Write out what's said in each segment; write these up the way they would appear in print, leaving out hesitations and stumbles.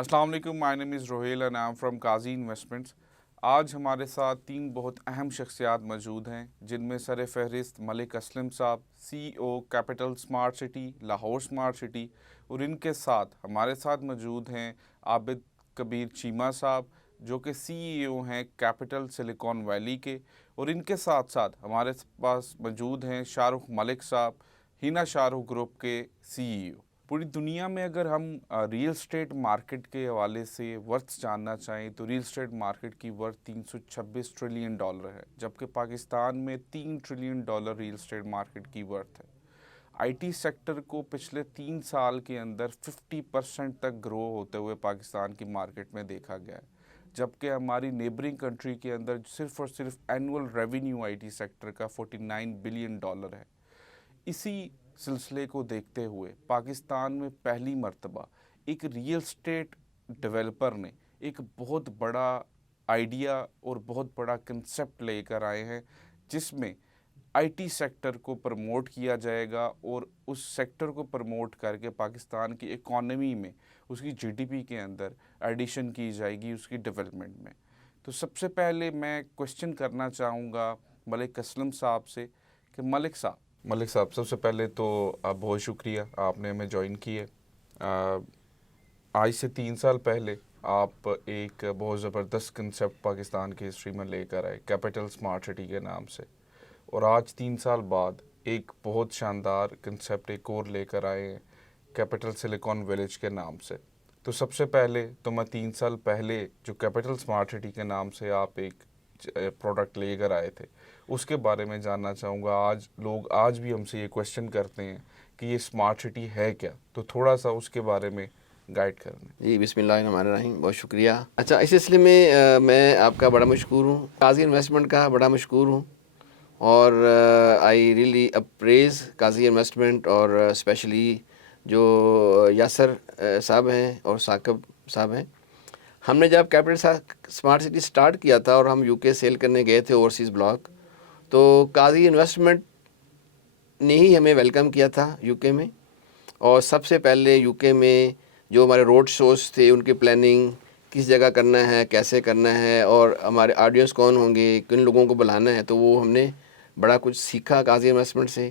السلام علیکم، my name is Rohail and I am from Qazi investments. آج ہمارے ساتھ 3 بہت اہم شخصیات موجود ہیں، جن میں سر فہرست ملک اسلم صاحب، CEO capital smart city Lahore smart city, اور ان کے ساتھ ہمارے ساتھ موجود ہیں عابد کبیر چیمہ صاحب، جو کہ سی ای او ہیں کیپٹل سلیکان ویلی کے، اور ان کے ساتھ ساتھ ہمارے پاس موجود ہیں شاہ رخ ملک صاحب، ہینا شاہ رخ گروپ کے سی ای او۔ پوری دنیا میں اگر ہم ریل اسٹیٹ مارکیٹ کے حوالے سے ورتھ جاننا چاہیں تو ریل اسٹیٹ مارکیٹ کی ورتھ $326 ٹریلین ہے، جبکہ پاکستان میں $3 ٹریلین ریل اسٹیٹ مارکیٹ کی ورتھ ہے۔ آئی ٹی سیکٹر کو پچھلے 3 سال کے اندر 50% تک گرو ہوتے ہوئے پاکستان کی مارکیٹ میں دیکھا گیا ہے، جبکہ ہماری نیبرنگ کنٹری کے اندر صرف اور صرف annual revenue I T sector کا $49 بلین ہے۔ اسی سلسلے کو دیکھتے ہوئے پاکستان میں پہلی مرتبہ ایک ریل اسٹیٹ ڈیولپر نے ایک بہت بڑا آئیڈیا اور بہت بڑا کنسیپٹ لے کر آئے ہیں، جس میں آئی ٹی سیکٹر کو پروموٹ کیا جائے گا اور اس سیکٹر کو پروموٹ کر کے پاکستان کی اکانومی میں اس کی جی ڈی پی کے اندر ایڈیشن کی جائے گی اس کی ڈیولپمنٹ میں۔ تو سب سے پہلے میں کوشچن کرنا چاہوں گا ملک اسلم صاحب سے کہ ملک صاحب سب سے پہلے تو بہت شکریہ آپ نے ہمیں جوائن کیے۔ آج سے 3 سال پہلے آپ ایک بہت زبردست کنسیپٹ پاکستان کی ہسٹری میں لے کر آئے کیپٹل اسمارٹ سٹی کے نام سے، اور آج 3 سال بعد ایک بہت شاندار کنسیپٹ ایک اور لے کر آئے ہیں کیپٹل سلیکان ویلیج کے نام سے۔ تو سب سے پہلے تو میں 3 سال پہلے جو کیپٹل اسمارٹ سٹی کے نام سے آپ ایک پروڈکٹ لے کر آئے تھے اس کے بارے میں جاننا چاہوں گا۔ لوگ آج بھی ہم سے یہ کویشچن کرتے ہیں کہ یہ اسمارٹ سٹی ہے کیا، تو تھوڑا سا اس کے بارے میں گائیڈ کریں۔ جی بسم اللہ الرحمن الرحیم، بہت شکریہ۔ اچھا، اس سلسلے میں میں آپ کا بڑا مشکور ہوں، قاضی انویسٹمنٹ کا بڑا مشکور ہوں، اور I really appraise Qazi investment, اور اسپیشلی جو یاسر صاحب ہیں اور ثاقب صاحب ہیں۔ ہم نے جب کیپٹل اسمارٹ سٹی سٹارٹ کیا تھا اور ہم یو کے سیل کرنے گئے تھے اوورسیز بلاک، تو قاضی انویسٹمنٹ نے ہی ہمیں ویلکم کیا تھا یو کے میں، اور سب سے پہلے یو کے میں جو ہمارے روڈ شوز تھے ان کی پلاننگ کس جگہ کرنا ہے، کیسے کرنا ہے، اور ہمارے آڈینس کون ہوں گے، کن لوگوں کو بلانا ہے، تو وہ ہم نے بڑا کچھ سیکھا قاضی انویسٹمنٹ سے۔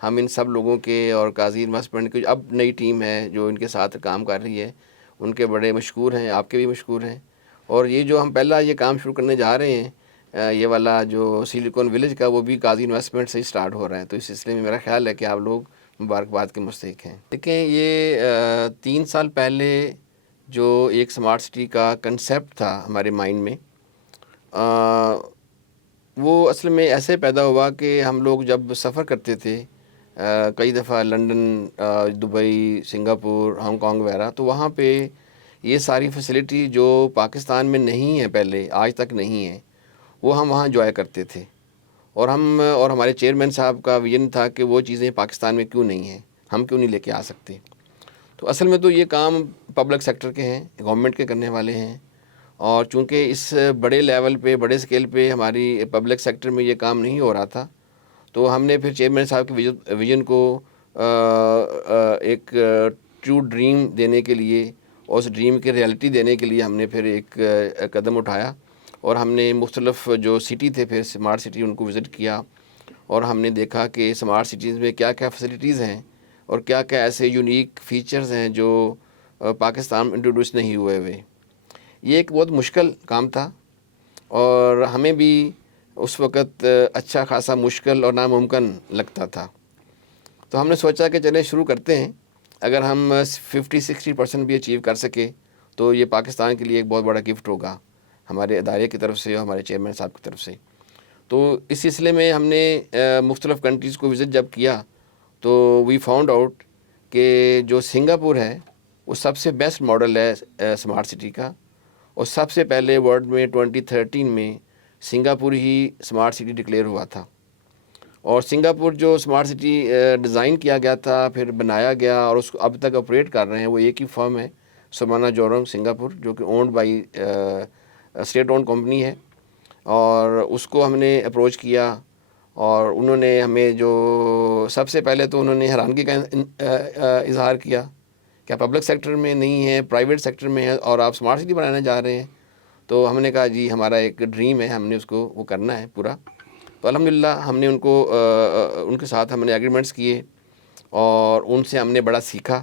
ہم ان سب لوگوں کے اور قاضی انویسٹمنٹ کی اب نئی ٹیم ہے جو ان کے ساتھ کام کر رہی ہے، ان کے بڑے مشکور ہیں، آپ کے بھی مشکور ہیں۔ اور یہ جو ہم پہلا یہ کام شروع کرنے جا رہے ہیں یہ والا جو سلیکان ویلیج کا، وہ بھی قاضی انویسٹمنٹ سے ہی سٹارٹ ہو رہا ہے، تو اس سلسلے میں میرا خیال ہے کہ آپ لوگ مبارکباد کے مستحق ہیں۔ دیکھیں، یہ 3 سال پہلے جو ایک سمارٹ سٹی کا کنسیپٹ تھا ہمارے مائنڈ میں، وہ اصل میں ایسے پیدا ہوا کہ ہم لوگ جب سفر کرتے تھے کئی دفعہ London, Dubai, Singapore, Hong Kong وغیرہ، تو وہاں پہ یہ ساری فیسلٹی جو پاکستان میں نہیں ہے، پہلے آج تک نہیں ہے، وہ ہم وہاں انجوائے کرتے تھے، اور ہمارے چیئرمین صاحب کا ویژن تھا کہ وہ چیزیں پاکستان میں کیوں نہیں ہیں، ہم کیوں نہیں لے کے آ سکتے۔ تو اصل میں تو یہ کام پبلک سیکٹر کے ہیں، گورنمنٹ کے کرنے والے ہیں، اور چونکہ اس بڑے لیول پہ، بڑے اسکیل پہ ہماری پبلک سیکٹر میں یہ کام نہیں ہو رہا تھا، تو ہم نے پھر چیئرمین صاحب کے ویژن کو ایک ٹرو ڈریم دینے کے لیے اور اس ڈریم کی ریئلٹی دینے کے لیے ہم نے پھر ایک قدم اٹھایا، اور ہم نے مختلف جو سٹی تھے پھر اسمارٹ سٹی ان کو وزٹ کیا، اور ہم نے دیکھا کہ اسمارٹ سٹیز میں کیا کیا فیسلٹیز ہیں اور کیا کیا ایسے یونیک فیچرز ہیں جو پاکستان میں انٹروڈیوس نہیں ہوئے ہوئے۔ یہ ایک بہت مشکل کام تھا، اور ہمیں بھی اس وقت اچھا خاصا مشکل اور ناممکن لگتا تھا، تو ہم نے سوچا کہ چلیں شروع کرتے ہیں، اگر ہم 50-60% بھی اچیو کر سکے تو یہ پاکستان کے لیے ایک بہت بڑا گفٹ ہوگا ہمارے ادارے کی طرف سے اور ہمارے چیئرمین صاحب کی طرف سے۔ تو اس سلسلے میں ہم نے مختلف کنٹریز کو وزٹ جب کیا تو وی فاؤنڈ آؤٹ کہ جو سنگاپور ہے وہ سب سے بیسٹ ماڈل ہے اسمارٹ سٹی کا، اور سب سے پہلے ورلڈ میں 2013 میں سنگاپور ہی اسمارٹ سٹی ڈکلیئر ہوا تھا، اور سنگاپور جو اسمارٹ سٹی ڈیزائن کیا گیا تھا، پھر بنایا گیا، اور اس کو اب تک آپریٹ کر رہے ہیں، وہ ایک ہی فرم ہے، سمانا جورنگ سنگاپور، جو کہ owned by state owned company ہے، اور اس کو ہم نے اپروچ کیا، اور انہوں نے ہمیں جو سب سے پہلے تو انہوں نے حیرانگی کا اظہار کیا کیا پبلک سیکٹر میں نہیں ہے، پرائیویٹ سیکٹر میں ہے اور آپ اسمارٹ سٹی بنانے جا رہے ہیں؟ تو ہم نے کہا جی ہمارا ایک ڈریم ہے، ہم نے اس کو وہ کرنا ہے پورا. تو الحمدللہ ہم نے ان کے ساتھ ہم نے ایگریمنٹس کیے اور ان سے ہم نے بڑا سیکھا.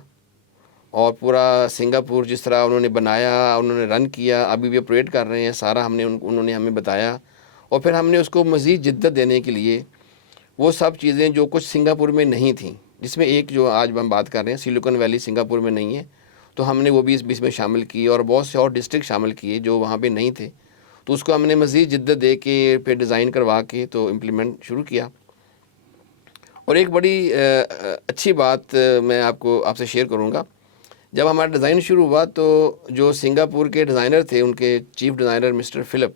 اور پورا سنگاپور جس طرح انہوں نے بنایا، انہوں نے رن کیا، ابھی بھی آپریٹ کر رہے ہیں سارا، انہوں نے ہمیں بتایا. اور پھر ہم نے اس کو مزید جدت دینے کے لیے وہ سب چیزیں جو کچھ سنگاپور میں نہیں تھیں، جس میں ایک جو آج ہم بات کر رہے ہیں سلیکن ویلی سنگاپور میں نہیں ہے، تو ہم نے وہ بھی اس میں شامل کی اور بہت سے اور ڈسٹرکٹ شامل کیے جو وہاں پہ نہیں تھے. تو اس کو ہم نے مزید جدت دے کے پھر ڈیزائن کروا کے تو امپلیمنٹ شروع کیا. اور ایک بڑی اچھی بات میں آپ سے شیئر کروں گا. جب ہمارا ڈیزائن شروع ہوا تو جو سنگاپور کے ڈیزائنر تھے، ان کے چیف ڈیزائنر مسٹر فلپ،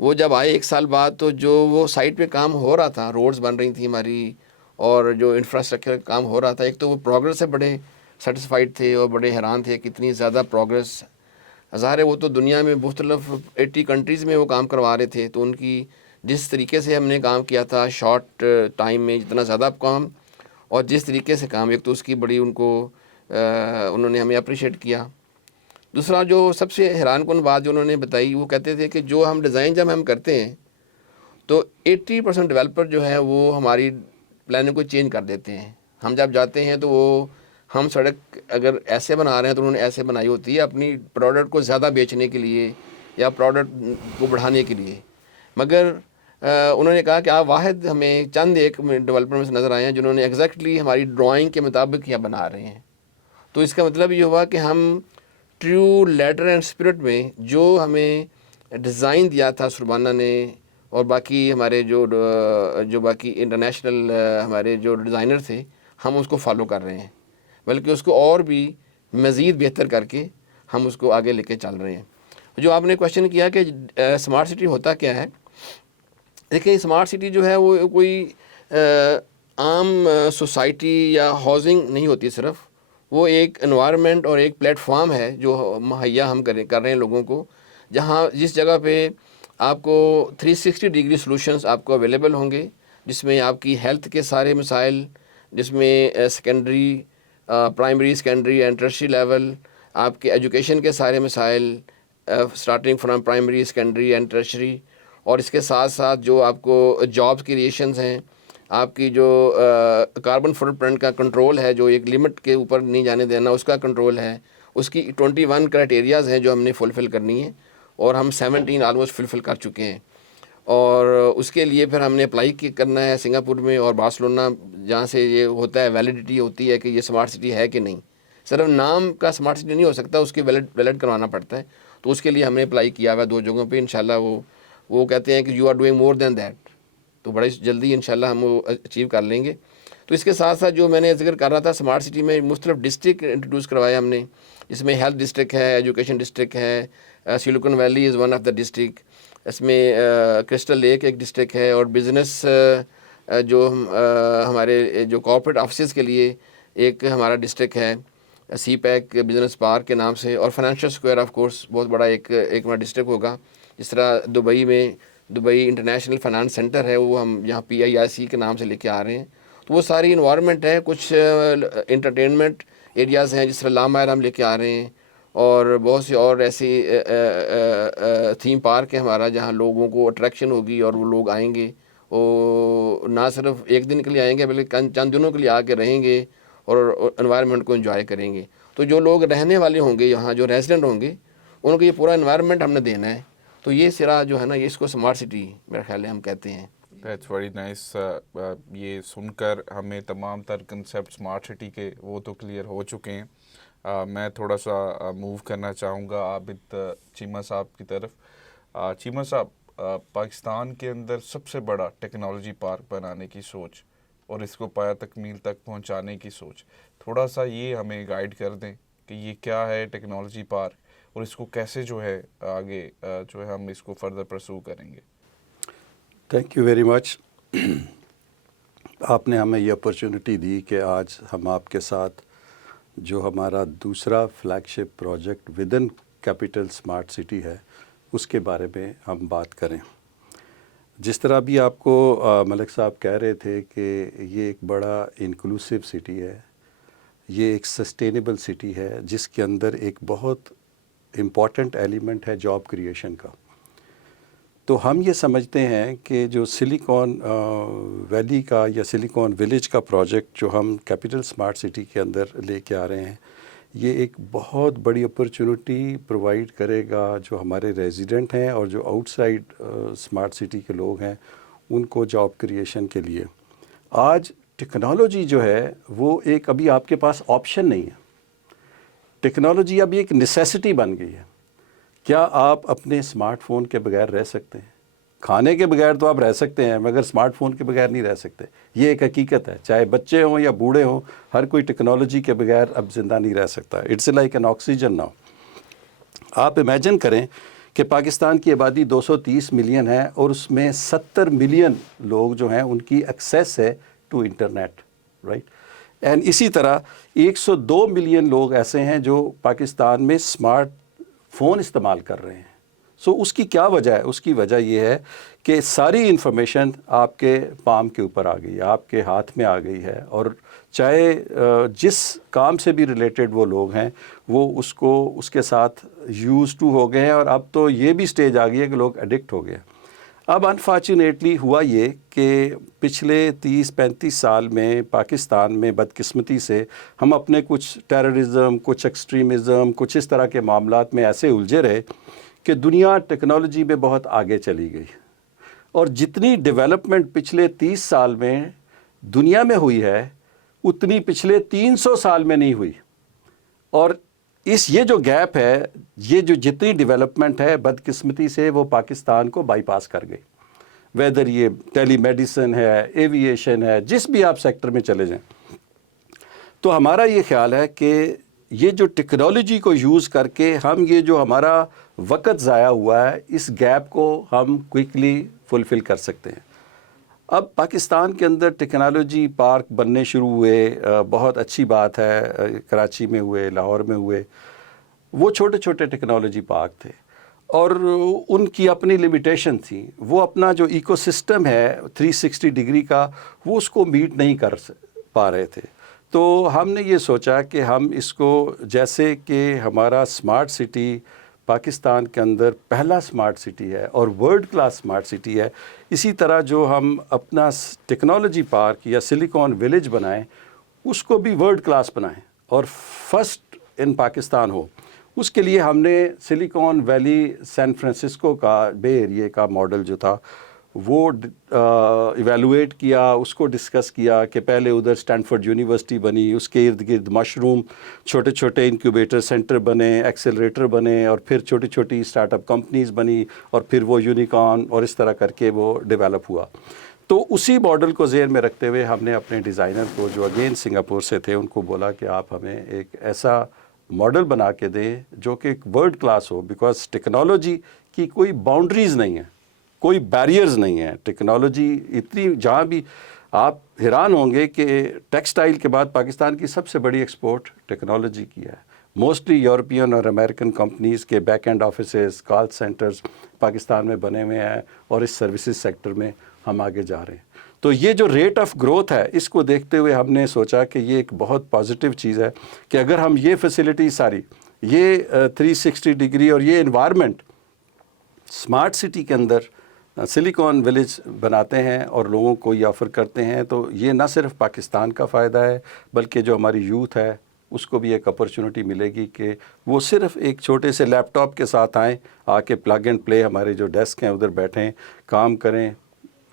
وہ جب آئے 1 سال بعد، تو جو وہ سائٹ پہ کام ہو رہا تھا، روڈز بن رہی تھیں ہماری اور جو انفراسٹرکچر کام ہو رہا تھا، ایک تو وہ پروگرس سے بڑے سیٹسفائیڈ تھے اور بڑے حیران تھے کتنی زیادہ پروگرس. ظاہر ہے وہ تو دنیا میں مختلف 80 کنٹریز میں وہ کام کروا رہے تھے، تو ان کی جس طریقے سے ہم نے کام کیا تھا شارٹ ٹائم میں، جتنا زیادہ کام اور جس طریقے سے کام، ایک تو اس کی بڑی انہوں نے ہمیں اپریشیٹ کیا. دوسرا جو سب سے حیران کن بات جو انہوں نے بتائی، وہ کہتے تھے کہ جو ہم ڈیزائن جب ہم کرتے ہیں تو 80% ڈیولپر جو ہے وہ ہماری پلاننگ کو چینج کر دیتے ہیں. ہم جب جاتے ہیں تو ہم سڑک اگر ایسے بنا رہے ہیں تو انہوں نے ایسے بنائی ہوتی ہے اپنی پروڈکٹ کو زیادہ بیچنے کے لیے یا پروڈکٹ کو بڑھانے کے لیے. مگر انہوں نے کہا کہ آپ واحد ہمیں چند ایک ڈیولپر میں سے نظر آئے ہیں جنہوں نے ایگزیکٹلی ہماری ڈرائنگ کے مطابق یہ بنا رہے ہیں. تو اس کا مطلب یہ ہوا کہ ہم ٹرو لیٹر اینڈ اسپرٹ میں جو ہمیں ڈیزائن دیا تھا سربانہ نے اور باقی ہمارے جو باقی انٹرنیشنل ہمارے جو ڈیزائنر تھے، ہم اس کو فالو کر رہے ہیں، بلکہ اس کو اور بھی مزید بہتر کر کے ہم اس کو آگے لے کے چل رہے ہیں. جو آپ نے کویشچن کیا کہ اسمارٹ سٹی ہوتا کیا ہے، دیکھیں اسمارٹ سٹی جو ہے وہ کوئی عام سوسائٹی یا ہاؤزنگ نہیں ہوتی صرف، وہ ایک انوائرمنٹ اور ایک پلیٹ فارم ہے جو مہیا ہم کر رہے ہیں لوگوں کو، جہاں جس جگہ پہ آپ کو 360 ڈگری سلوشنز آپ کو اویلیبل ہوں گے، جس میں آپ کی ہیلتھ کے سارے مسائل، جس میں secondary, primary, secondary and tertiary level, آپ کے ایجوکیشن کے سارے مسائل starting from primary, secondary and tertiary, اور اس کے ساتھ ساتھ جو آپ کو جابس کریشنز ہیں، آپ کی جو کاربن فٹ پرنٹ کا کنٹرول ہے، جو ایک لمٹ کے اوپر نہیں جانے دینا، اس کا کنٹرول ہے. اس کی 21 کرائٹیریاز ہیں جو ہم نے فلفل کرنی ہیں اور ہم 17 آلموسٹ فلفل کر چکے ہیں. اور اس کے لیے پھر ہم نے اپلائی کرنا ہے سنگاپور میں اور بارسلونا، جہاں سے یہ ہوتا ہے ویلیڈیٹی ہوتی ہے کہ یہ اسمارٹ سٹی ہے کہ نہیں. صرف نام کا اسمارٹ سٹی نہیں ہو سکتا، اس کی ویلڈ کروانا پڑتا ہے. تو اس کے لیے ہم نے اپلائی کیا ہوا ہے 2 جگہوں پہ. انشاءاللہ وہ کہتے ہیں کہ you are doing more than that, تو بڑے جلدی انشاءاللہ ہم وہ اچیو کر لیں گے. تو اس کے ساتھ ساتھ جو میں نے ذکر کر رہا تھا، اسمارٹ سٹی میں مختلف ڈسٹرکٹ انٹروڈیوس کروائے ہم نے، اس میں ہیلتھ ڈسٹرکٹ ہے، ایجوکیشن ڈسٹرکٹ ہے، silicon valley is one of the district, اس میں کرسٹل لیک ایک ڈسٹرکٹ ہے، اور بزنس جو ہمارے جو کارپوریٹ آفسز کے لیے ایک ہمارا ڈسٹرکٹ ہے سی پیک بزنس پارک کے نام سے، اور فائنینشیل اسکوائر آف کورس بہت بڑا ایک ہمارا ڈسٹرکٹ ہوگا. جس طرح دبئی انٹرنیشنل فائنانس سینٹر ہے، وہ ہم یہاں PIIC کے نام سے لے کے آ رہے ہیں. تو وہ ساری انوائرمنٹ ہے. کچھ انٹرٹینمنٹ ایریاز ہیں، جس طرح لامائر ہم لے کے آ رہے ہیں، اور بہت سی اور ایسی تھیم پارک ہے ہمارا، جہاں لوگوں کو اٹریکشن ہوگی اور وہ لوگ آئیں گے، وہ نہ صرف ایک دن کے لیے آئیں گے بلکہ چند دنوں کے لیے آ کے رہیں گے اور انوائرمنٹ کو انجوائے کریں گے. تو جو لوگ رہنے والے ہوں گے یہاں، جو ریزیڈنٹ ہوں گے، ان کو یہ پورا انوائرمنٹ ہم نے دینا ہے. تو یہ سرا جو ہے نا، یہ اس کو اسمارٹ سٹی میرے خیال ہے ہم کہتے ہیں. That's very nice. یہ سن کر ہمیں تمام تر کنسیپٹ اسمارٹ سٹی کے وہ تو کلیئر ہو چکے ہیں. میں تھوڑا سا موو کرنا چاہوں گا عابد چیمہ صاحب کی طرف. چیمہ صاحب، پاکستان کے اندر سب سے بڑا ٹیکنالوجی پارک بنانے کی سوچ اور اس کو پایہ تکمیل تک پہنچانے کی سوچ، تھوڑا سا یہ ہمیں گائیڈ کر دیں کہ یہ کیا ہے ٹیکنالوجی پارک اور اس کو کیسے جو ہے آگے جو ہے ہم اس کو فردر پرسو کریں گے. Thank you very much. آپ نے ہمیں یہ اپرچونٹی دی کہ آج ہم آپ کے ساتھ جو ہمارا دوسرا فلیگ شپ پروجیکٹ ودن کیپٹل اسمارٹ سٹی ہے، اس کے بارے میں ہم بات کریں. جس طرح بھی آپ کو ملک صاحب کہہ رہے تھے کہ یہ ایک بڑا انکلوسیو سٹی ہے، یہ ایک سسٹینیبل سٹی ہے جس کے اندر ایک بہت امپورٹنٹ ایلیمنٹ ہے جاب کریشن کا. تو ہم یہ سمجھتے ہیں کہ جو سلیکون ویلی کا یا سلیکون ولیج کا پروجیکٹ جو ہم کیپٹل اسمارٹ سٹی کے اندر لے کے آ رہے ہیں، یہ ایک بہت بڑی اپرچونٹی پرووائڈ کرے گا جو ہمارے ریزیڈنٹ ہیں اور جو آؤٹ سائڈ اسمارٹ سٹی کے لوگ ہیں ان کو جاب کریشن کے لیے. آج ٹیکنالوجی جو ہے وہ ایک ابھی آپ کے پاس آپشن نہیں ہے. ٹیکنالوجی ابھی ایک نیسیسٹی بن گئی ہے. کیا آپ اپنے اسمارٹ فون کے بغیر رہ سکتے ہیں؟ کھانے کے بغیر تو آپ رہ سکتے ہیں مگر اسمارٹ فون کے بغیر نہیں رہ سکتے. یہ ایک حقیقت ہے، چاہے بچے ہوں یا بوڑھے ہوں، ہر کوئی ٹیکنالوجی کے بغیر اب زندہ نہیں رہ سکتا. It's like an oxygen now. آپ امیجن کریں کہ پاکستان کی آبادی 230 ملین ہے اور اس میں 70 ملین لوگ جو ہیں ان کی ایکسیس ہے ٹو انٹرنیٹ، رائٹ. اینڈ اسی طرح 102 ملین لوگ ایسے ہیں جو پاکستان میں اسمارٹ فون استعمال کر رہے ہیں. سو اس کی کیا وجہ ہے؟ اس کی وجہ یہ ہے کہ ساری انفارمیشن آپ کے پام کے اوپر آ گئی ہے، آپ کے ہاتھ میں آ گئی ہے، اور چاہے جس کام سے بھی ریلیٹڈ وہ لوگ ہیں وہ اس کے ساتھ یوز ٹو ہو گئے ہیں. اور اب تو یہ بھی سٹیج آ گئی ہے کہ لوگ ایڈکٹ ہو گئے ہیں. اب انفارچونیٹلی ہوا یہ کہ پچھلے 30-35 سال میں پاکستان میں بدقسمتی سے ہم اپنے کچھ ٹیررزم، کچھ ایکسٹریمزم، کچھ اس طرح کے معاملات میں ایسے الجھے رہے کہ دنیا ٹیکنالوجی میں بہت آگے چلی گئی. اور جتنی ڈیولپمنٹ پچھلے 30 سال میں دنیا میں ہوئی ہے اتنی پچھلے 300 سال میں نہیں ہوئی. اور یہ جو گیپ ہے، یہ جو جتنی ڈیولپمنٹ ہے بدقسمتی سے وہ پاکستان کو بائی پاس کر گئی. ویدر یہ ٹیلی میڈیسن ہے، ایوییشن ہے، جس بھی آپ سیکٹر میں چلے جائیں. تو ہمارا یہ خیال ہے کہ یہ جو ٹیکنالوجی کو یوز کر کے ہم یہ جو ہمارا وقت ضائع ہوا ہے اس گیپ کو ہم کوئکلی فلفل کر سکتے ہیں. اب پاکستان کے اندر ٹیکنالوجی پارک بننے شروع ہوئے، بہت اچھی بات ہے. کراچی میں ہوئے، لاہور میں ہوئے. وہ چھوٹے چھوٹے ٹیکنالوجی پارک تھے اور ان کی اپنی لمیٹیشن تھی. وہ اپنا جو ایکو سسٹم ہے 360 ڈگری کا وہ اس کو میٹ نہیں کر پا رہے تھے. تو ہم نے یہ سوچا کہ ہم اس کو، جیسے کہ ہمارا اسمارٹ سٹی پاکستان کے اندر پہلا اسمارٹ سٹی ہے اور ورلڈ کلاس اسمارٹ سٹی ہے، اسی طرح جو ہم اپنا ٹیکنالوجی پارک یا سلیکون ولیج بنائیں اس کو بھی ورلڈ کلاس بنائیں اور فرسٹ ان پاکستان ہو. اس کے لیے ہم نے سلیکون ویلی سین فرانسسکو کا بے ایریے کا ماڈل جو تھا وہ ایویلویٹ کیا، اس کو ڈسکس کیا کہ پہلے ادھر اسٹینفورڈ یونیورسٹی بنی، اس کے ارد گرد مشروم چھوٹے چھوٹے انکیوبیٹر سینٹر بنے، ایکسیلریٹر بنے، اور پھر چھوٹی چھوٹی اسٹارٹ اپ کمپنیز بنی، اور پھر وہ یونیکارن اور اس طرح کر کے وہ ڈیولپ ہوا. تو اسی ماڈل کو ذہن میں رکھتے ہوئے ہم نے اپنے ڈیزائنر کو جو اگین سنگاپور سے تھے ان کو بولا کہ آپ ہمیں ایک ایسا ماڈل بنا کے دیں جو کہ ایک world class who. Because technology کی کوئی باؤنڈریز نہیں ہیں، کوئی بیریئرز نہیں ہیں. ٹیکنالوجی اتنی، جہاں بھی آپ حیران ہوں گے کہ ٹیکسٹائل کے بعد پاکستان کی سب سے بڑی ایکسپورٹ ٹیکنالوجی کی ہے. موسٹلی یورپین اور امریکن کمپنیز کے back and offices, call centres Pakistan میں بنے ہوئے ہیں، اور اس سروسز سیکٹر میں ہم آگے جا رہے ہیں. تو یہ جو ریٹ آف گروتھ ہے اس کو دیکھتے ہوئے ہم نے سوچا کہ یہ ایک بہت پازیٹیو چیز ہے کہ اگر ہم یہ فیسلٹی ساری، یہ 360 ڈگری اور یہ انوائرمنٹ اسمارٹ سٹی کے اندر سلیکون ولیج بناتے ہیں اور لوگوں کو یہ آفر کرتے ہیں، تو یہ نہ صرف پاکستان کا فائدہ ہے بلکہ جو ہماری یوتھ ہے اس کو بھی ایک اپرچونٹی ملے گی کہ وہ صرف ایک چھوٹے سے لیپ ٹاپ کے ساتھ آئیں، آ کے پلگ اینڈ پلے ہمارے جو ڈیسک ہیں ادھر بیٹھیں، کام کریں،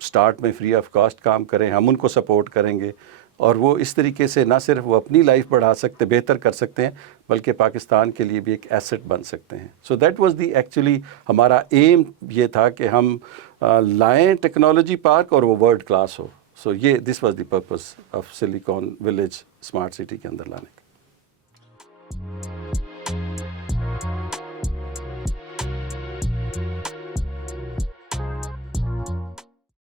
سٹارٹ میں فری آف کاسٹ کام کریں، ہم ان کو سپورٹ کریں گے. اور وہ اس طریقے سے نہ صرف وہ اپنی لائف بڑھا سکتے، بہتر کر سکتے ہیں، بلکہ پاکستان کے لیے بھی ایک ایسٹ بن سکتے ہیں. So that was the actually ہمارا ایم یہ تھا کہ ہم لائیں ٹیکنالوجی پارک اور وہ ورلڈ کلاس ہو. سو یہ this was the purpose of silicone village smart city کے اندر لانے کا.